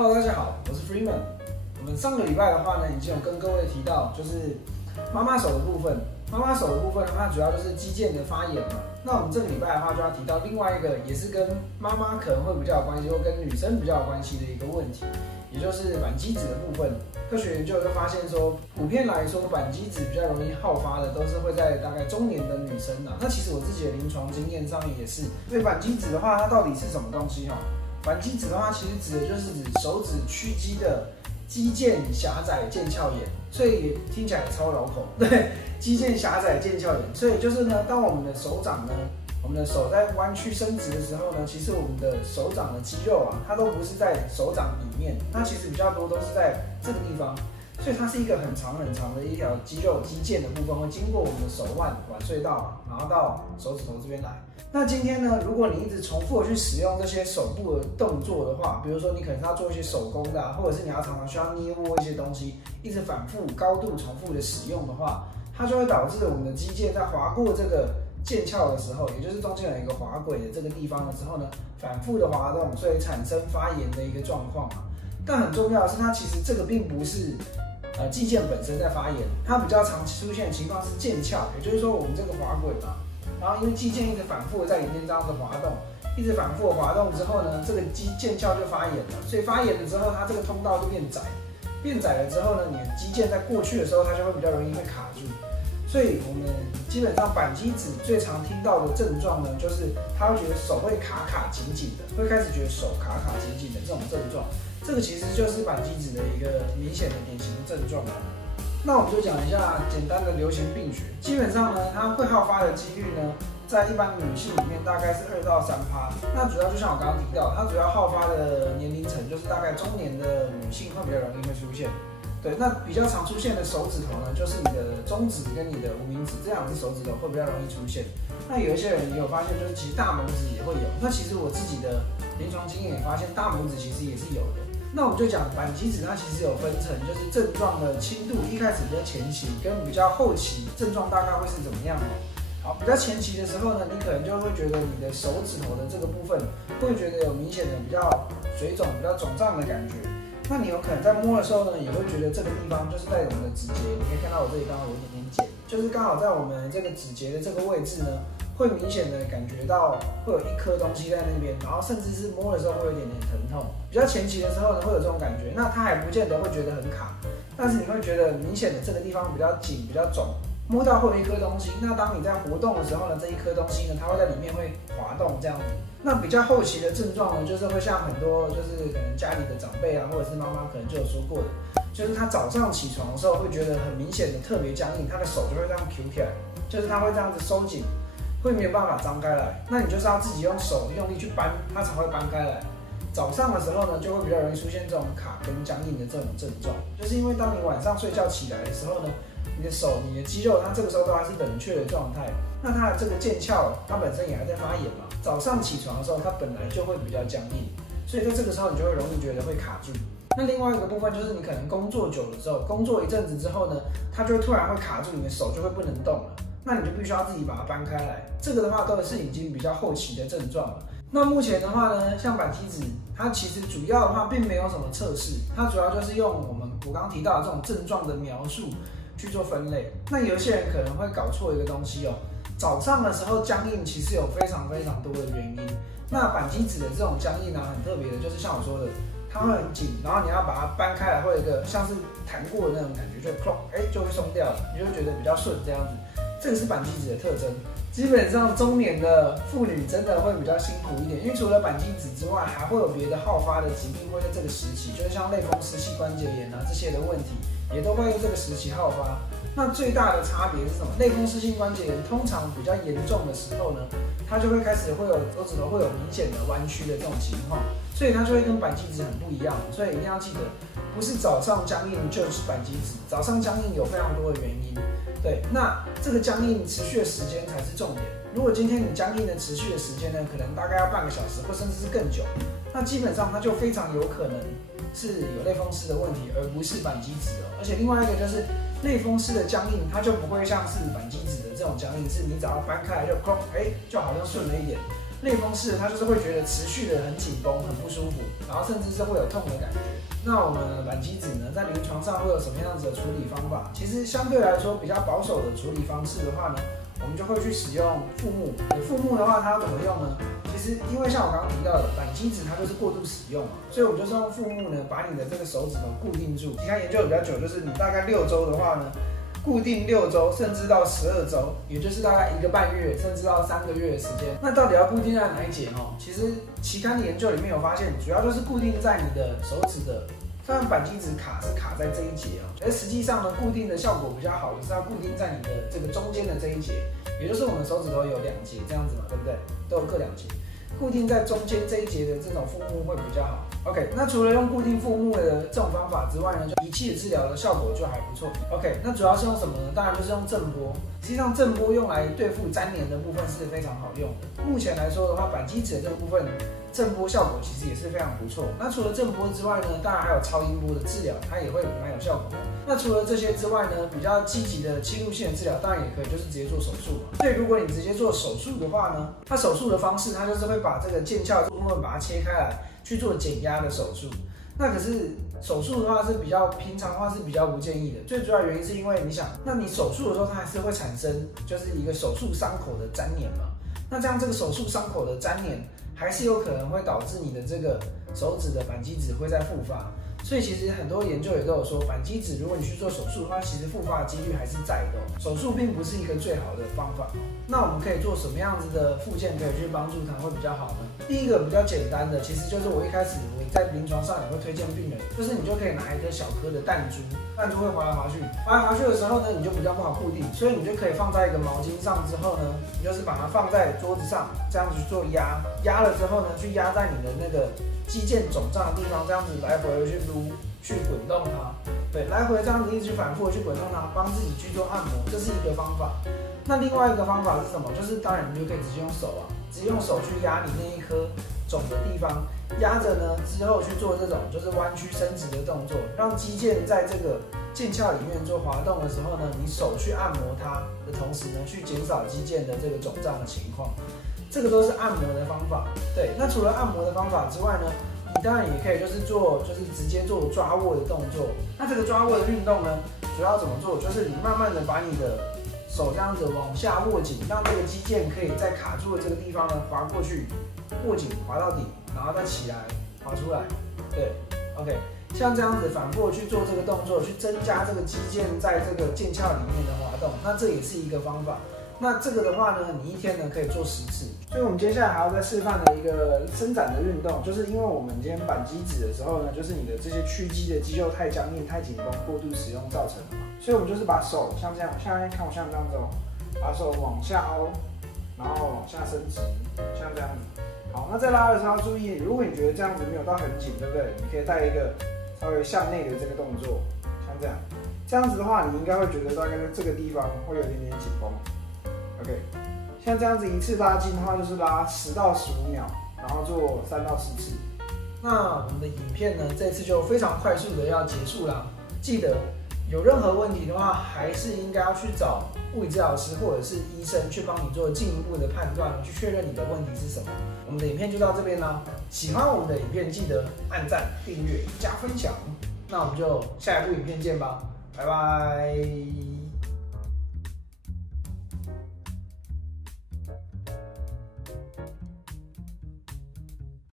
Hello， 大家好，我是 Freeman。我们上个礼拜的话呢，已经有跟各位提到，就是妈妈手的部分。妈妈手的部分的话，主要就是肌腱的发炎嘛。那我们这个礼拜的话，就要提到另外一个，也是跟妈妈可能会比较有关系，或跟女生比较有关系的一个问题，也就是扳机指的部分。科学研究就发现说，普遍来说，扳机指比较容易好发的，都是会在大概中年的女生啊。那其实我自己的临床经验上面也是，所以扳机指的话，它到底是什么东西哈？扳机指的话，其实指的就是指手指屈肌的肌腱狭窄腱鞘炎，所以也听起来超绕口。对，肌腱狭窄腱鞘炎，所以就是呢，当我们的手掌呢，我们的手在弯曲伸直的时候呢，其实我们的手掌的肌肉啊，它都不是在手掌里面，它其实比较多都是在这个地方。所以它是一个很长很长的一条肌肉肌腱的部分，会经过我们的手腕腕隧道，然后到手指头这边来。那今天呢，如果你一直重复的去使用这些手部的动作的话，比如说你可能要做一些手工的或者是你要常常需要捏握一些东西，一直反复高度重复的使用的话，它就会导致我们的肌腱在划过这个腱鞘的时候，也就是中间有一个滑轨的这个地方的时候呢，反复的滑动，所以产生发炎的一个状况嘛。但很重要的是，它其实这个并不是肌腱本身在发炎，它比较常出现的情况是腱鞘，也就是说我们这个滑轨嘛，然后因为肌腱一直反复的在里面这样子滑动，一直反复的滑动之后呢，这个腱鞘就发炎了，所以发炎了之后，它这个通道就变窄，变窄了之后呢，你的肌腱在过去的时候，它就会比较容易会卡住。所以我们基本上扳机指最常听到的症状呢，就是他会觉得手会卡卡紧紧的，会开始觉得手卡卡紧紧的这种症状。这个其实就是扳机指的一个明显的典型的症状。那我们就讲一下简单的流行病学。基本上呢，它会好发的几率呢，在一般女性里面大概是2到3%。那主要就像我刚刚提到，它主要好发的年龄层就是大概中年的女性会比较容易会出现。对，那比较常出现的手指头呢，就是你的中指跟你的无名指这两只手指头会比较容易出现。那有一些人也有发现，就是其实大拇指也会有。那其实我自己的临床经验也发现，大拇指其实也是有的。那我们就讲扳机指，它其实有分成，就是症状的轻度，一开始比较前期跟比较后期症状大概会是怎么样哦？好，比较前期的时候呢，你可能就会觉得你的手指头的这个部分会觉得有明显的比较水肿、比较肿胀的感觉。那你有可能在摸的时候呢，也会觉得这个地方就是在我们的指节，你可以看到我这里刚好有一点点茧，就是刚好在我们这个指节的这个位置呢，会明显的感觉到会有一颗东西在那边，然后甚至是摸的时候会有一点点疼痛。比较前期的时候呢，会有这种感觉，那它还不见得会觉得很卡，但是你会觉得明显的这个地方比较紧、比较肿，摸到会有一颗东西。那当你在活动的时候呢，这一颗东西呢，它会在里面会滑动这样子。那比较后期的症状呢，就是会像很多就是可能家里的长辈啊，或者是妈妈可能就有说过的，就是他早上起床的时候会觉得很明显的特别僵硬，他的手就会这样举起来，就是他会这样子收紧，会没有办法张开来。那你就是要自己用手用力去扳，它才会扳开来。早上的时候呢，就会比较容易出现这种卡跟僵硬的这种症状，就是因为当你晚上睡觉起来的时候呢，你的手、你的肌肉，它这个时候都还是冷却的状态，那它的这个腱鞘，它本身也还在发炎嘛。早上起床的时候，它本来就会比较僵硬，所以在这个时候你就会容易觉得会卡住。那另外一个部分就是你可能工作久了之后，工作一阵子之后呢，它就会突然会卡住，你的手就会不能动了，那你就必须要自己把它扳开来。这个的话都是已经比较后期的症状了。那目前的话呢，像扳机指，它其实主要的话并没有什么测试，它主要就是用我刚刚提到的这种症状的描述去做分类。那有些人可能会搞错一个东西哦，早上的时候僵硬其实有非常非常多的原因。那扳机指的这种僵硬啊，很特别的，就是像我说的，它会很紧，然后你要把它扳开来，会有一个像是弹过的那种感觉，就就会松掉了，你就会觉得比较顺这样子。这个是扳机指的特征。基本上中年的妇女真的会比较辛苦一点，因为除了扳机指之外，还会有别的好发的疾病会在这个时期，就是像类风湿性关节炎啊这些的问题，也都会在这个时期好发。那最大的差别是什么？类风湿性关节炎通常比较严重的时候呢，它就会开始会有手指头会有明显的弯曲的这种情况，所以它就会跟扳机指很不一样。所以一定要记得，不是早上僵硬就是扳机指，早上僵硬有非常多的原因。对，那这个僵硬持续的时间才是重点。如果今天你僵硬的持续的时间呢，可能大概要半个小时，或甚至是更久，那基本上它就非常有可能是有类风湿的问题，而不是扳机指哦。而且另外一个就是类风湿的僵硬，它就不会像是扳机指的这种僵硬，是你只要扳开来就就好像顺了一点。类风湿它就是会觉得持续的很紧绷、很不舒服，然后甚至是会有痛的感觉。那我们扳机指呢，在临床上会有什么样子的处理方法？其实相对来说比较保守的处理方式的话呢，我们就会去使用副木。副木的话，它要怎么用呢？其实因为像我刚刚提到的，扳机指它就是过度使用嘛，所以我们就是用副木呢，把你的这个手指头固定住。其他研究的比较久，就是你大概6周的话呢，固定6周，甚至到12周，也就是大概1个半月，甚至到3个月的时间。那到底要固定在哪一节哦？其实期刊的研究里面有发现，主要就是固定在你的手指的。虽然扳机指卡是卡在这一节哦，而实际上呢，固定的效果比较好的是要固定在你的这个中间的这一节，也就是我们手指头有2节这样子嘛，对不对？都有各2节，固定在中间这一节的这种副木会比较好。OK， 那除了用固定副木的这种方法之外呢，就仪器的治疗的效果就还不错。OK， 那主要是用什么呢？当然就是用震波。实际上震波用来对付粘连的部分是非常好用的。目前来说的话，扳机指的这个部分。震波效果其实也是非常不错。那除了震波之外呢，当然还有超音波的治疗，它也会蛮有效果的。那除了这些之外呢，比较积极的侵入性的治疗，当然也可以，就是直接做手术嘛。所以如果你直接做手术的话呢，它手术的方式，它就是会把这个腱鞘部分把它切开来去做减压的手术。那可是手术的话是比较平常的话是比较不建议的，最主要原因是因为你想，那你手术的时候它还是会产生就是一个手术伤口的粘连嘛。那这样这个手术伤口的粘连还是有可能会导致你的这个手指的扳机指会再复发，所以其实很多研究也都有说，扳机指如果你去做手术的话，其实复发的几率还是在的。手术并不是一个最好的方法。那我们可以做什么样子的复健可以去帮助它会比较好呢？第一个比较简单的，其实就是我一开始我在临床上也会推荐病人，就是你就可以拿一颗小颗的弹珠，弹珠会滑来滑去，滑来滑去的时候呢，你就比较不好固定，所以你就可以放在一个毛巾上之后呢，你就是把它放在桌子上，这样子去做压，压了之后呢，去压在你的那个肌腱肿胀的地方，这样子来回的去撸，去滚动它，对，来回这样子一直反复的去滚动它，帮自己去做按摩，这是一个方法。那另外一个方法是什么？就是当然你就可以直接用手啊，直接用手去压你那一颗肿的地方，压着呢之后去做这种就是弯曲伸直的动作，让肌腱在这个腱鞘里面做滑动的时候呢，你手去按摩它的同时呢，去减少肌腱的这个肿胀的情况。这个都是按摩的方法。对，那除了按摩的方法之外呢，你当然也可以就是直接做抓握的动作。那这个抓握的运动呢，主要怎么做？就是你慢慢的把你的手这样子往下握紧，让这个肌腱可以在卡住的这个地方呢滑过去，握紧滑到底，然后再起来滑出来。对 ，OK， 像这样子反复去做这个动作，去增加这个肌腱在这个腱鞘里面的滑动，那这也是一个方法。那这个的话呢，你一天呢可以做10次。所以我们接下来还要再示范的一个伸展的运动，就是因为我们今天扳机指的时候呢，就是你的这些屈肌的肌肉太僵硬、太紧绷、过度使用造成的嘛。所以我们就是把手像这样，下面看我像这样子哦，把手往下凹，然后往下伸直，像这样子。好，那在拉的时候要注意，如果你觉得这样子没有到很紧，对不对？你可以带一个稍微向内的这个动作，像这样。这样子的话，你应该会觉得大概在这个地方会有一点点紧绷。OK， 像这样子一次拉筋的话，就是拉10到15秒，然后做3到4次。那我们的影片呢，这次就非常快速的要结束啦。记得有任何问题的话，还是应该要去找物理治疗师或者是医生去帮你做进一步的判断，去确认你的问题是什么。我们的影片就到这边啦。喜欢我们的影片，记得按赞、订阅、加分享。那我们就下一部影片见吧，拜拜。